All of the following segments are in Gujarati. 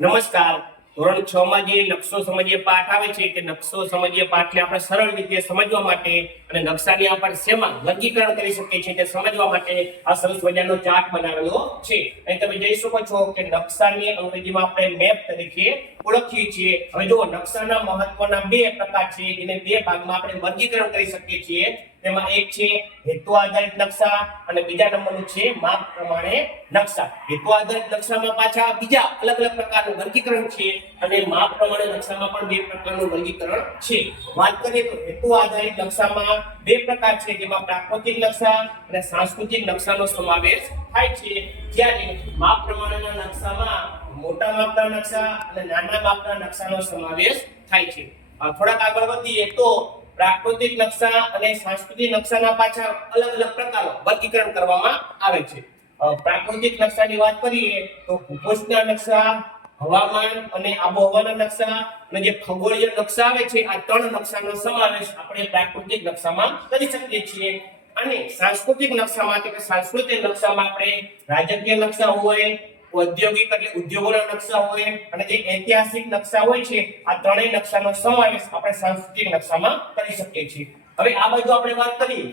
નમસ્કાર. ધોરણ 6 માં જે નકશો સમજીએ પાઠ આવે છે કે નકશો સમજીએ પાઠને આપણે સરળ રીતે સમજવા માટે અને નકશાની આપણે શેમાં વર્ગીકરણ કરી શકીએ છીએ તે સમજવા માટે આ સરસ મજાનો ચાર્ટ બનાવેલો છે. અહીં તમે જોઈ શકો છો કે નકશાની અંગ્રેજીમાં આપણે મેપ તરીકે ઓળખીએ છીએ. હવે જો નકશાના મહત્વના બે પ્રકાર છે જેને બે ભાગમાં આપણે વર્ગીકરણ કરી શકીએ છીએ. તેમાં એક છે હેતુ આધારિત નકશા અને બીજા નંબરનું છે માપ પ્રમાણે નકશા. હેતુ આધારિત નકશામાં પાછા બીજા અલગ અલગ પ્રકારનું વર્ગીકરણ છે અને માપ પ્રમાણે નકશામાં પણ બે પ્રકારનું વર્ગીકરણ છે. વાત કરીએ તો હેતુ આધારિત નકશામાં બે પ્રકાર છે જેમાં પ્રાકૃતિક નકશા અને સાંસ્કૃતિક નકશાનો સમાવેશ થાય છે. જ્યારે માપ પ્રમાણેના નકશામાં મોટા માપના નકશા અને નાના માપના નકશાનો સમાવેશ થાય છે. થોડાક આગળ વધીએ તો પ્રાકૃતિક નકશા અને સાંસ્કૃતિક નકશાના પાછા અલગ અલગ પ્રકારો વર્ગીકરણ કરવામાં આવે છે. પ્રાકૃતિક નકશાની વાત કરીએ તો ભૂપૃષ્ઠના નકશા, હવામાન અને આબોહવાના નકશા અને જે ખગોળીય નકશા આવે છે આ ત્રણ નકશાનો સમાવેશ આપણે પ્રાકૃતિક નકશામાં કરી શકીએ છીએ. અને સાંસ્કૃતિક નકશામાં કે સાંસ્કૃતિક નકશામાં આપણે રાજકીય નકશા હોય, ઔદ્યોગિક એટલે ઉદ્યોગોના નકશા હોય અને જે ઐતિહાસિક નકશા હોય છે આ ત્રણેય નકશાનો સમાવેશ આપણે સાંસ્કૃતિક નકશામાં કરી શકીએ છીએ. હવે આ બાજુ આપણે વાત કરીએ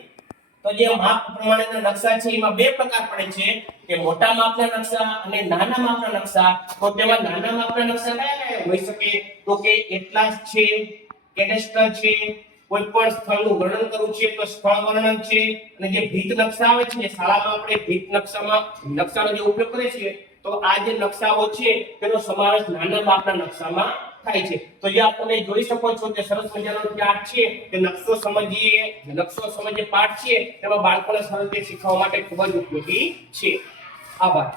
તો જે માપ પ્રમાણેના નકશા છે એમાં બે પ્રકાર પડે છે કે મોટા માપના નકશા અને નાના માપના નકશા. તો તેમાં નાના માપના નકશા કયા હોઈ શકે તો કે એટલાસ છે, કેડેસ્ટર છે, કોઈ પણ સ્થળનું વર્ણન કરવું છે તો સ્થળ વર્ણન છે અને જે ભીત નકશા આવે છે શાળામાં આપણે ભીત નકશાનો જે ઉપયોગ કરીએ છીએ તો આ જે નકશાઓ છે તેનો સમાવેશ નાના માપના નકશામાં થાય છે. તો જે આપણે જોઈ શકો છો કે સરસ મજાનો ચાર્ટ છે કે નકશો સમજીએ પાઠ છે તેમાં બાળકોને સરળ રીતે શીખવા માટે ખૂબ જ ઉપયોગી છે. આભાર.